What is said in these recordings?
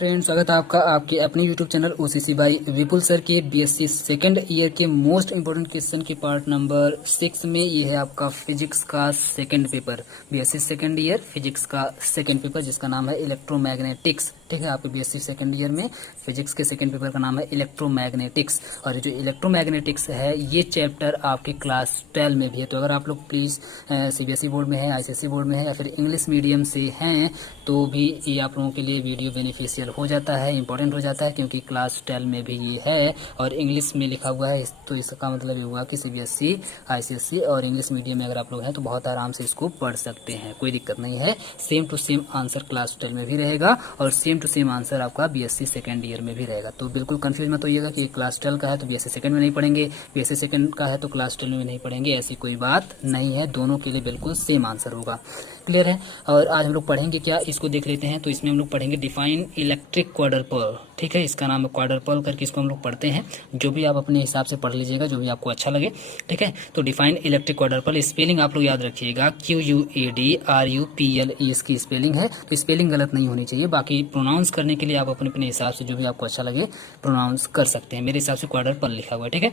Friend, स्वागत है आपका आपके अपने YouTube channel OCC by Vipul sir के बीएससी सेकंड ईयर के मोस्ट इंपोर्टेंट क्वेश्चन के पार्ट नंबर 6 में। ये है आपका फिजिक्स का second paper, BSc second year physics का सेकंड पेपर, जिसका नाम है इलेक्ट्रोमैग्नेटिक्स। ठीक है, आपके बीएससी सेकंड ईयर में फिजिक्स के सेकंड पेपर का नाम है इलेक्ट्रोमैग्नेटिक्स। और ये जो इलेक्ट्रोमैग्नेटिक्स है ये चैप्टर आपके क्लास 12 में भी है। तो अगर आप लोग प्लीज़ सीबीएसई बोर्ड में है, आईसीएसई बोर्ड में है या फिर इंग्लिश मीडियम से हैं तो भी ये आप लोगों के लिए वीडियो बेनिफिशियल हो जाता है, इंपॉर्टेंट हो जाता है, क्योंकि क्लास 12 में भी ये है और इंग्लिश में लिखा हुआ है। तो इसका मतलब ये हुआ कि सीबीएसई, आईसीएसई और इंग्लिश मीडियम में अगर आप लोग हैं तो बहुत आराम से इसको पढ़ सकते हैं, कोई दिक्कत नहीं है। Same to same answer class 12 में भी रहेगा और सेम टू सेम आंसर आपका बीएससी सेकंड ईयर में भी रहेगा। तो बिल्कुल कंफ्यूज मत होइएगा कि क्लास 12 का है तो बीएससी सेकंड में नहीं पढ़ेंगे, बीएससी सेकंड का है तो क्लास 12 में नहीं पढ़ेंगे, ऐसी कोई बात नहीं है। दोनों के लिए बिल्कुल सेम आंसर होगा। क्लियर है। और आज हम लोग पढ़ेंगे क्या, इसको देख लेते हैं। तो इसमें हम लोग पढ़ेंगे डिफाइन इलेक्ट्रिक क्वाड्रपल। ठीक है, इसका नाम है क्वाड्रपल करके इसको हम लोग पढ़ते हैं। जो भी आप अपने हिसाब से पढ़ लीजिएगा, जो भी आपको अच्छा लगे। ठीक है, तो डिफाइन इलेक्ट्रिक क्वाड्रपल, स्पेलिंग आप लोग याद रखिएगा, QUADRUPLE इसकी स्पेलिंग है। तो स्पेलिंग गलत नहीं होनी चाहिए। बाकी प्रोनाउंस करने के लिए आप अपने अपने हिसाब से जो भी आपको अच्छा लगे प्रोनाउंस कर सकते हैं। मेरे हिसाब से क्वाड्रपल लिखा हुआ है। ठीक है,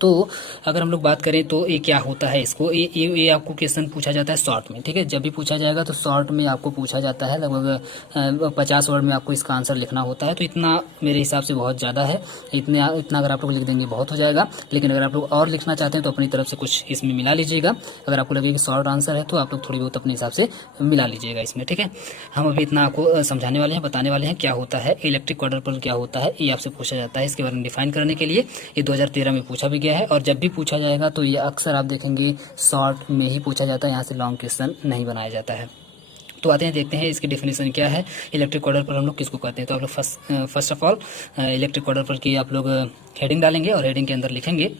तो अगर हम लोग बात करें तो ये क्या होता है, इसको ये आपको क्वेश्चन पूछा जाता है शॉर्ट में। ठीक है, जब भी पूछा जाएगा तो शॉर्ट में आपको पूछा जाता है, लगभग 50 वर्ड में आपको इसका आंसर लिखना होता है। तो इतना मेरे हिसाब से बहुत ज़्यादा है। इतना अगर आप लोग लिख देंगे बहुत हो जाएगा। लेकिन अगर आप लोग और लिखना चाहते हैं तो अपनी तरफ से कुछ इसमें मिला लीजिएगा। अगर आपको लगे कि शॉर्ट आंसर है तो आप लोग थोड़ी बहुत अपने हिसाब से मिला लीजिएगा इसमें। ठीक है, हम अभी इतना आपको समझाने वाले हैं, बताने वाले हैं क्या होता है इलेक्ट्रिक क्वाड्रपल, क्या होता है ये आपसे पूछा जाता है। इसके बारे में डिफाइन करने के लिए ये 2013 में पूछा भी गया है और जब भी पूछा जाएगा तो ये अक्सर आप देखेंगे शॉर्ट में ही पूछा जाता है, यहाँ से लॉन्ग क्वेश्चन नहीं बनाया जाता है। तो आते हैं, देखते हैं इसकी डेफिनेशन क्या है। इलेक्ट्रिक क्वाड्रपल हम लोग किसको कहते हैं। तो आप लोग first of all electric quadruple की आप लोग हेडिंग डालेंगे और हेडिंग के अंदर लिखेंगे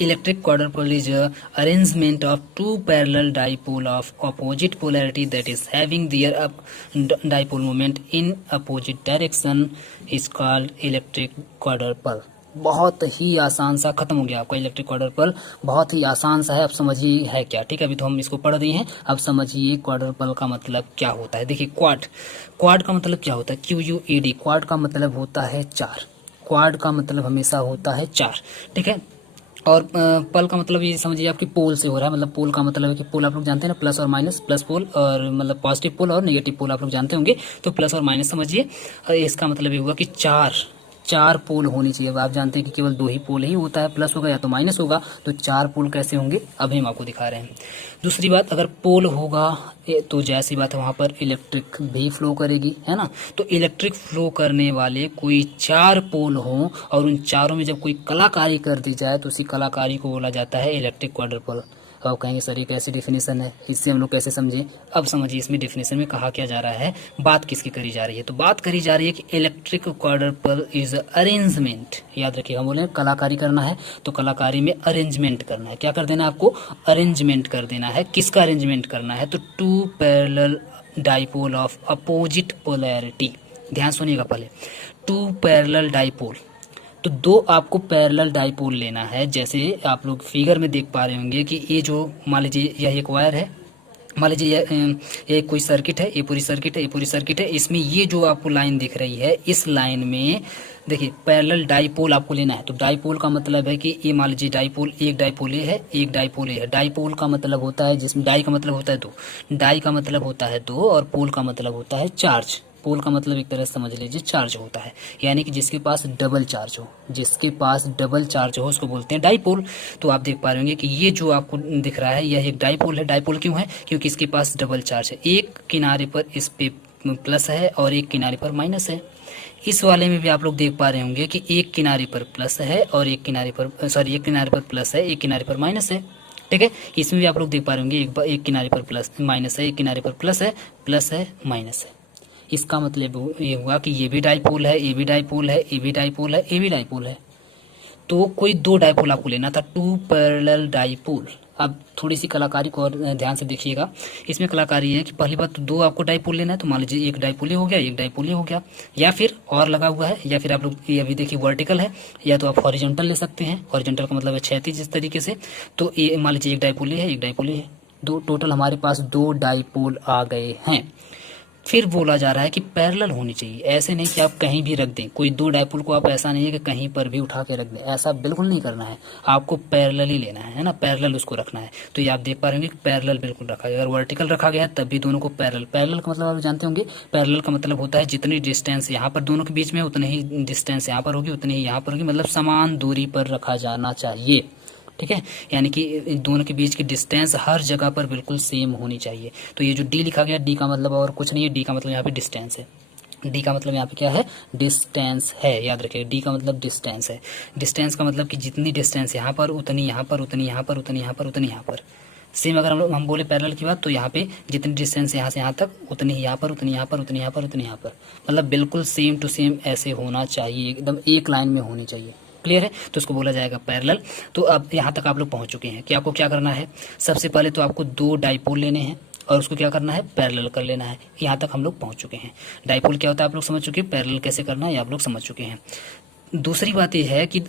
electric quadrupole is arrangement of two parallel dipole of opposite polarity that is having their up dipole moment in opposite direction is called electric quadrupole. बहुत ही आसान सा, खत्म हो गया आपका इलेक्ट्रिक क्वाड्रपल। बहुत ही आसान सा है, अब समझिए है क्या। ठीक है, अभी तो हम इसको पढ़ रहे हैं, अब समझिए क्वाड्रपल का मतलब क्या होता है। देखिए क्वाड का मतलब क्या होता है, QUAD, क्वाड का मतलब होता है 4। क्वाड का मतलब हमेशा होता है 4। ठीक है, और पल का मतलब ये समझिए आपकी पोल से हो रहा है। मतलब पोल का मतलब है कि पोल आप लोग जानते हैं ना, प्लस और माइनस, प्लस पोल और मतलब पॉजिटिव पोल और नेगेटिव पोल आप लोग जानते होंगे। तो प्लस और माइनस समझिए। इसका मतलब ये हुआ कि चार पोल होनी चाहिए। अब आप जानते हैं कि केवल 2 ही पोल ही होता है, प्लस होगा या तो माइनस होगा। तो 4 पोल कैसे होंगे अभी हम आपको दिखा रहे हैं। दूसरी बात, अगर पोल होगा तो जैसी बात है वहां पर इलेक्ट्रिक भी फ्लो करेगी, है ना। तो इलेक्ट्रिक फ्लो करने वाले कोई 4 पोल हों और उन चारों में जब कोई कलाकारी कर दी जाए तो उसी कलाकारी को बोला जाता है इलेक्ट्रिक क्वाड्रपल। अब कहेंगे सर ये कैसी डिफिनेशन है, इससे हम लोग कैसे समझें। अब समझिए इसमें डिफिनेशन में कहा क्या जा रहा है, बात किसकी करी जा रही है। तो बात करी जा रही है कि इलेक्ट्रिक क्वाड्रपल इज अरेंजमेंट। याद रखिए, हम बोले कलाकारी करना है तो कलाकारी में अरेंजमेंट करना है। क्या कर देना है आपको, अरेंजमेंट कर देना है। किसका अरेंजमेंट करना है, तो two parallel dipole of opposite polarity. ध्यान सुनिएगा पहले, टू पैरेलल डाइपोल। तो 2 आपको पैरेलल डाइपोल लेना है। जैसे आप लोग फिगर में देख पा रहे होंगे कि ये जो मान लीजिए यह एक वायर है, मान लीजिए ये कोई सर्किट है, ये पूरी सर्किट है, ये पूरी सर्किट है। इसमें ये जो आपको लाइन दिख रही है, इस लाइन में देखिए पैरेलल डाइपोल आपको लेना है। तो डाइपोल का मतलब है कि ये मान लीजिए डाइपोल, एक डाइपोल ये है, एक डाइपोल ये है। डाइपोल का मतलब होता है, जिसमें डाई का मतलब होता है 2, डाई का मतलब होता है 2 और पोल का मतलब होता है चार्ज। पोल का मतलब एक तरह से समझ लीजिए चार्ज होता है, यानी कि जिसके पास डबल चार्ज हो, जिसके पास डबल चार्ज हो उसको बोलते हैं डाइपोल। तो आप देख पा रहे होंगे कि ये जो आपको दिख रहा है यह एक डाइपोल है। डाइपोल क्यों है, क्योंकि इसके पास डबल चार्ज है। एक किनारे पर इस पे प्लस है और एक किनारे पर माइनस है। इस वाले में भी आप लोग देख पा रहे होंगे कि एक किनारे पर प्लस है और एक किनारे पर एक किनारे पर प्लस है, एक किनारे पर माइनस है। ठीक है, इसमें भी आप लोग देख पा रहे होंगे एक किनारे पर प्लस माइनस है, एक किनारे पर प्लस है माइनस है। इसका मतलब ये हुआ कि ये भी डाइपोल है, ये भी डाइपोल है, ये भी डाइपोल है, ये भी डाइपोल है। तो कोई 2 डाइपोल आपको लेना था, 2 पैरेलल डाइपोल। अब थोड़ी सी कलाकारी को और ध्यान से देखिएगा। इसमें कलाकारी है कि पहली बात तो 2 आपको डाइपोल लेना है। तो मान लीजिए एक डाइपोल हो गया, एक डाइपोल हो गया, या फिर और लगा हुआ है, या फिर आप लोग ये अभी देखिए वर्टिकल है, या तो आप हॉरिजॉन्टल ले सकते हैं। हॉरिजॉन्टल का मतलब है क्षैतिज इस तरीके से। तो ये मान लीजिए एक डाइपोल है, एक डाइपोल है, 2 टोटल हमारे पास 2 डाइपोल आ गए हैं। फिर बोला जा रहा है कि पैरेलल होनी चाहिए, ऐसे नहीं कि आप कहीं भी रख दें, कोई दो डाइपोल को आप ऐसा नहीं है कि कहीं पर भी उठा के रख दें, ऐसा बिल्कुल नहीं करना है, आपको पैरेलल ही लेना है ना, पैरेलल उसको रखना है। तो ये आप देख पा रहे होंगे कि पैरेलल बिल्कुल रखा है, अगर वर्टिकल रखा गया है तब भी दोनों को पैरेलल, पैरेलल का मतलब आप जानते होंगे, पैरेलल का मतलब होता है जितनी डिस्टेंस यहाँ पर दोनों के बीच में उतनी ही डिस्टेंस यहाँ पर होगी, उतनी ही यहाँ पर होगी, मतलब समान दूरी पर रखा जाना चाहिए, ठीक है, यानी कि दोनों के बीच की डिस्टेंस हर जगह पर बिल्कुल सेम होनी चाहिए। तो ये जो डी लिखा गया, डी का मतलब और कुछ नहीं है, डी का मतलब यहाँ पे डिस्टेंस है, डी का मतलब यहाँ पे क्या है, डिस्टेंस है, याद रखिए डी का मतलब डिस्टेंस है। डिस्टेंस का मतलब कि जितनी डिस्टेंस यहाँ पर उतनी यहाँ पर, उतनी यहाँ पर, उतनी यहाँ पर, उतनी यहाँ पर। सेम अगर हम बोले पैरेलल की बात, तो यहाँ पे जितनी डिस्टेंस यहाँ से यहाँ तक उतनी ही यहाँ पर, उतनी यहाँ पर, उतनी यहाँ पर, उतनी यहाँ पर, मतलब बिल्कुल सेम टू सेम ऐसे होना चाहिए, एकदम एक लाइन में होनी चाहिए। क्लियर है, तो उसको बोला जाएगा पैरेलल। तो अब यहाँ तक आप लोग पहुँच चुके हैं कि आपको क्या करना है, सबसे पहले तो आपको दो डाइपोल लेने हैं और उसको क्या करना है, पैरेलल कर लेना है। यहाँ तक हम लोग पहुँच चुके हैं। डाइपोल क्या होता है आप लोग समझ चुके हैं, पैरेलल कैसे करना है आप लोग समझ चुके हैं। दूसरी बात यह है कि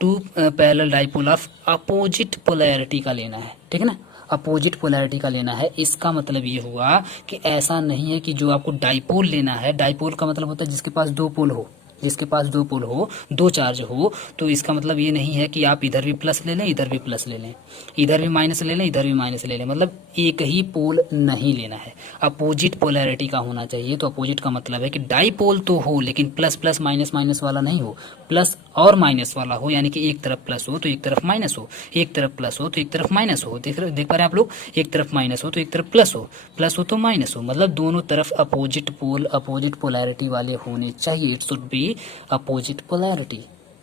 two parallel dipole of opposite polarity का लेना है, ठीक है ना, अपोजिट पोलैरिटी का लेना है। इसका मतलब ये हुआ कि ऐसा नहीं है कि जो आपको डाइपोल लेना है, डाइपोल का मतलब होता है जिसके पास दो पोल हो, जिसके पास दो पोल हो, दो चार्ज हो, तो इसका मतलब ये नहीं है कि आप इधर भी प्लस ले लें, इधर भी प्लस ले लें, इधर भी माइनस ले लें, इधर भी माइनस ले लें, मतलब एक ही पोल नहीं लेना है, अपोजिट पोलैरिटी का होना चाहिए। तो अपोजिट का मतलब है कि डाइपोल तो हो लेकिन प्लस प्लस माइनस माइनस वाला नहीं हो, प्लस और माइनस वाला हो, यानी कि एक तरफ प्लस हो तो एक तरफ माइनस हो, एक तरफ प्लस हो तो एक तरफ माइनस हो, देख पा रहे हैं आप लोग, एक तरफ माइनस हो तो एक तरफ प्लस हो, प्लस हो तो माइनस हो, मतलब दोनों तरफ अपोजिट पोल, अपोजिट पोलैरिटी वाले होने चाहिए। It should be opposite polarity.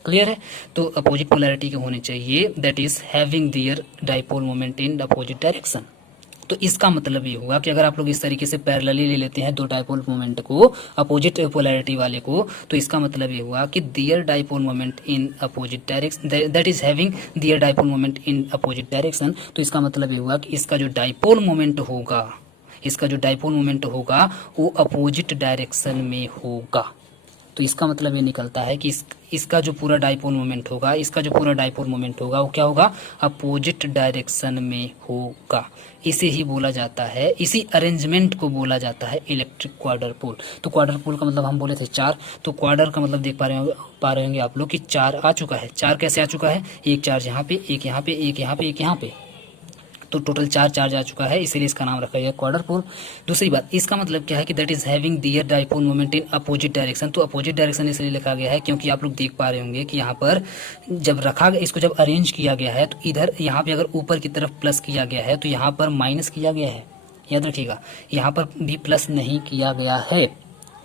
Clear है, तो अपोजिट पोलैरिटी के होने चाहिए, that is having there dipole moment in opposite direction. तो इसका मतलब ये हुआ कि अगर आप लोग इस तरीके से पैरेलली ले लेते हैं दो डाइपोल मोमेंट को, अपोजिट पोलैरिटी वाले को, तो इसका मतलब ये हुआ कि their dipole moment in opposite direction, that is having their dipole moment in opposite direction. तो इसका मतलब ये हुआ कि इसका जो डाइपोल मोमेंट होगा, इसका जो डाइपोल मोमेंट होगा वो अपोजिट डायरेक्शन में होगा। तो इसका मतलब ये निकलता है कि इसका जो पूरा डाइपोल मोमेंट होगा, इसका जो पूरा डाइपोल मोमेंट होगा वो क्या होगा, अपोजिट डायरेक्शन में होगा। इसे ही बोला जाता है, इसी अरेंजमेंट को बोला जाता है इलेक्ट्रिक क्वाड्रपोल। तो क्वाड्रपोल का मतलब हम बोले थे चार, तो क्वाड्र का मतलब देख पा रहे होंगे आप लोग कि चार आ चुका है। चार कैसे आ चुका है, एक चार्ज यहाँ पे, एक यहाँ पे, एक यहाँ पे, एक यहाँ पे, तो टोटल चार चार्ज आ चुका है, इसीलिए इसका नाम रखा गया क्वाड्रपोल। दूसरी बात, इसका मतलब क्या है कि that is having their dipole moment in opposite direction. तो अपोजिट डायरेक्शन इसलिए लिखा गया है क्योंकि आप लोग देख पा रहे होंगे कि यहाँ पर जब रखा गया, इसको जब अरेंज किया गया है, तो इधर यहाँ पे अगर ऊपर की तरफ प्लस किया गया है तो यहाँ पर माइनस किया गया है, याद रखिएगा, यहाँ पर भी प्लस नहीं किया गया है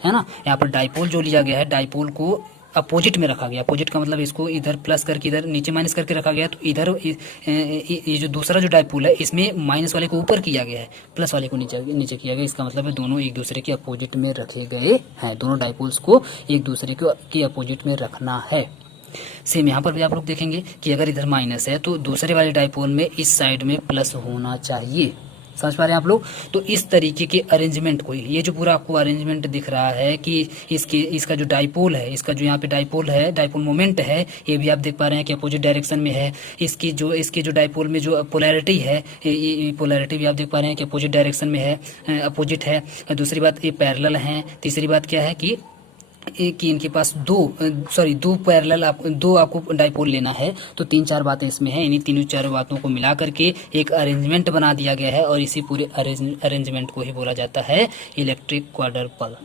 ना। यहाँ पर डाइपोल जो लिया गया है, डाइपोल को अपोजिट में रखा गया। अपोजिट का मतलब इसको इधर प्लस करके इधर नीचे माइनस करके रखा गया, तो इधर ये जो दूसरा जो डाइपोल है इसमें माइनस वाले को ऊपर किया गया है, प्लस वाले को नीचे किया गया। इसका मतलब है दोनों एक दूसरे के अपोजिट में रखे गए हैं, दोनों डाइपोल्स को एक दूसरे के अपोजिट में रखना है। सेम यहाँ पर भी आप लोग देखेंगे कि अगर इधर माइनस है तो दूसरे वाले डाइपोल में इस साइड में प्लस होना चाहिए। समझ पा रहे हैं आप लोग। तो इस तरीके के अरेंजमेंट को, ये जो पूरा आपको अरेंजमेंट दिख रहा है कि इसका जो डाइपोल है, इसका जो यहाँ पे डाइपोल है, डाइपोल मोमेंट है, ये भी आप देख पा रहे हैं कि अपोजिट डायरेक्शन में है। इसके जो डाइपोल में जो पोलैरिटी है, ये पोलैरिटी भी आप देख पा रहे हैं कि अपोजिट डायरेक्शन में है, अपोजिट है। दूसरी बात ये पैरेलल है। तीसरी बात क्या है कि इनके पास दो पैरेलल दो आपको डाइपोल लेना है। तो तीन चार बातें इसमें हैं, इन्हीं तीनों चार बातों को मिला करके एक अरेंजमेंट बना दिया गया है और इसी पूरे अरेंजमेंट को ही बोला जाता है इलेक्ट्रिक क्वाड्रपल।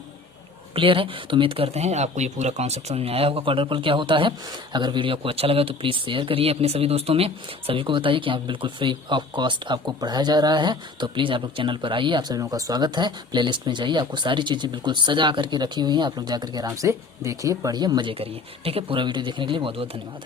क्लियर है, तो उम्मीद करते हैं आपको ये पूरा कॉन्सेप्ट समझ में आया होगा क्वाड्रपल क्या होता है। अगर वीडियो आपको अच्छा लगा तो प्लीज़ शेयर करिए अपने सभी दोस्तों में, सभी को बताइए कि यहाँ बिल्कुल फ्री ऑफ कॉस्ट आपको पढ़ाया जा रहा है। तो प्लीज़ आप लोग चैनल पर आइए, आप सभी लोगों का स्वागत है। प्लेलिस्ट में जाइए, आपको सारी चीज़ें बिल्कुल सजा करके रखी हुई हैं, आप लोग जा करके आराम से देखिए, पढ़िए, मजे करिए। ठीक है, पूरा वीडियो देखने के लिए बहुत बहुत धन्यवाद।